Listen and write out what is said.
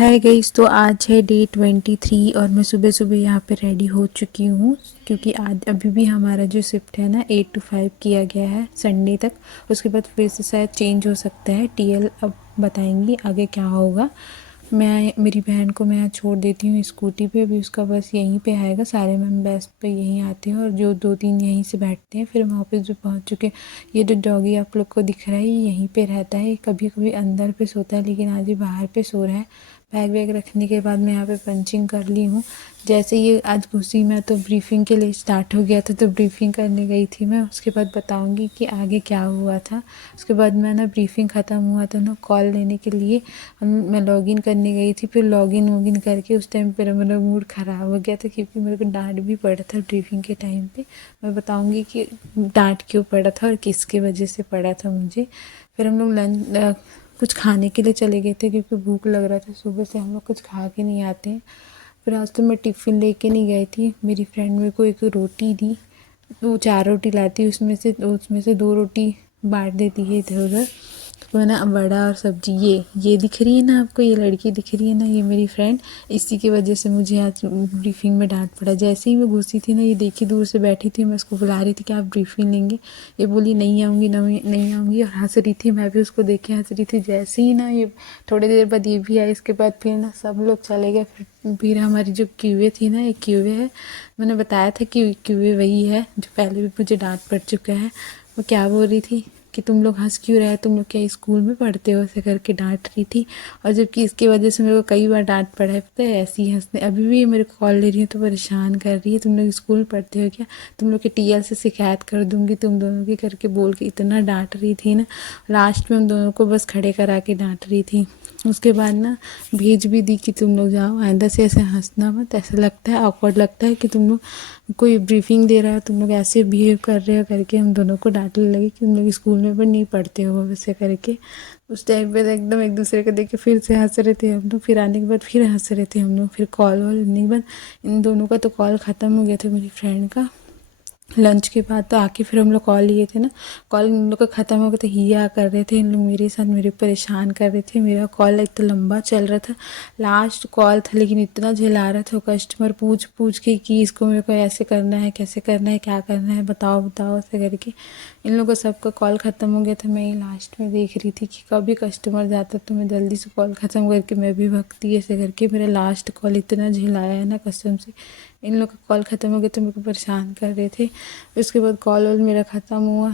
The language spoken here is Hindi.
हाय गाइस, तो आज है डे 23 और मैं सुबह सुबह यहाँ पे रेडी हो चुकी हूँ क्योंकि आज अभी भी हमारा जो शिफ्ट है ना 8 to 5 किया गया है संडे तक। उसके बाद फिर से शायद चेंज हो सकता है। टीएल अब बताएंगी आगे क्या होगा। मैं मेरी बहन को मैं यहाँ छोड़ देती हूँ स्कूटी पे। अभी उसका बस यहीं पे आएगा, सारे मैम बेस्ट पे यहीं आते हैं और जो 2-3 यहीं से बैठते हैं। फिर हम ऑफिस भी पहुँच चुके। ये जो डॉगी आप लोग को दिख रहा है ये यहीं पे रहता है। कभी कभी अंदर पे सोता है लेकिन आज ये बाहर पे सो रहा है। बैग वैग रखने के बाद मैं यहाँ पे पंचिंग कर ली हूँ। जैसे ये आज घुसी मैं तो ब्रीफिंग के लिए स्टार्ट हो गया था, तो ब्रीफिंग करने गई थी मैं। उसके बाद बताऊँगी कि आगे क्या हुआ था। उसके बाद मैं ना ब्रीफिंग ख़त्म हुआ था ना कॉल लेने के लिए मैं लॉगिन करने गई थी। फिर लॉगिन वॉगिन करके उस टाइम पर मेरा मूड ख़राब हो गया था क्योंकि मेरे को डांट भी पड़ा था ब्रीफिंग के टाइम पे। मैं बताऊँगी कि डांट क्यों पड़ा था और किसके वजह से पड़ा था मुझे। फिर हम लोग कुछ खाने के लिए चले गए थे क्योंकि भूख लग रहा था। सुबह से हम लोग कुछ खा के नहीं आते हैं। फिर आज तो मैं टिफ़िन लेके नहीं गई थी। मेरी फ्रेंड मेरे को एक रोटी दी, वो 4 रोटी लाती, उसमें से 2 रोटी बांट देती है इधर उधर। वो ना वड़ा और सब्जी, ये दिख रही है ना आपको, ये लड़की दिख रही है ना, ये मेरी फ्रेंड। इसी की वजह से मुझे आज ब्रीफिंग में डांट पड़ा। जैसे ही मैं घुसी थी ना, ये देखी दूर से बैठी थी, मैं उसको बुला रही थी कि आप ब्रीफिंग लेंगे। ये बोली नहीं आऊँगी, नहीं आऊँगी, और हंस रही थी। मैं भी उसको देख के हंस रही थी। जैसे ही ना ये थोड़ी देर बाद ये भी आई, इसके बाद फिर ना सब लोग चले गए। फिर हमारी जो क्यूए थी ना, एक क्यूए है, मैंने बताया था कि क्यूए वही है जो पहले भी मुझे डांट पड़ चुका है। वो क्या बोल रही थी कि तुम लोग हंस क्यों रहे, तुम लोग क्या स्कूल में पढ़ते हो, ऐसे करके डांट रही थी। और जबकि इसकी वजह से मेरे को कई बार डांट पड़ा है, पता है, ऐसी ही हंसने। अभी भी ये मेरे को कॉल ले रही है तो परेशान कर रही है, तुम लोग स्कूल में पढ़ते हो क्या, तुम लोग के टीएल से शिकायत कर दूंगी तुम दोनों की, करके बोल के इतना डांट रही थी ना। लास्ट में हम दोनों को बस खड़े करा के डांट रही थी। उसके बाद ना भेज भी दी कि तुम लोग जाओ, आइंदा से ऐसे हंसना मत। ऐसा लगता है, ऑकवर्ड लगता है कि तुम लोग कोई ब्रीफिंग दे रहा है, तुम लोग ऐसे बिहेव कर रहे हो, करके हम दोनों को डांटने लगे कि तुम लोग स्कूल में भी नहीं पढ़ते हो वैसे करके। उस टाइम पे एकदम एक दूसरे को देख के फिर से हंस रहे थे हम लोग। फिर आने के बाद फिर हंस रहे थे हम लोग। फिर कॉल वॉल होने के बाद इन दोनों का तो कॉल ख़त्म हो गया था, मेरी फ्रेंड का। लंच के बाद तो आके फिर हम लोग कॉल लिए थे ना, कॉल इन लोग का ख़त्म हो गया तो हिया कर रहे थे इन लोग मेरे साथ, मेरे परेशान कर रहे थे। मेरा कॉल इतना लंबा चल रहा था, लास्ट कॉल था, लेकिन इतना झेला रहा था कस्टमर पूछ पूछ के कि इसको मेरे को ऐसे करना है, कैसे करना है, क्या करना है, बताओ बताओ, ऐसे करके इन लोगों का सबका कॉल ख़त्म हो गया था। मैं ही लास्ट में देख रही थी कि कभी कस्टमर जाता तो मैं जल्दी से कॉल ख़त्म करके मैं भी भगती, ऐसे करके। मेरा लास्ट कॉल इतना झेलाया है ना कसम से। इन लोग का कॉल ख़त्म हो गया तो मेरे को परेशान कर रहे थे। उसके बाद कॉल वॉल मेरा ख़त्म हुआ।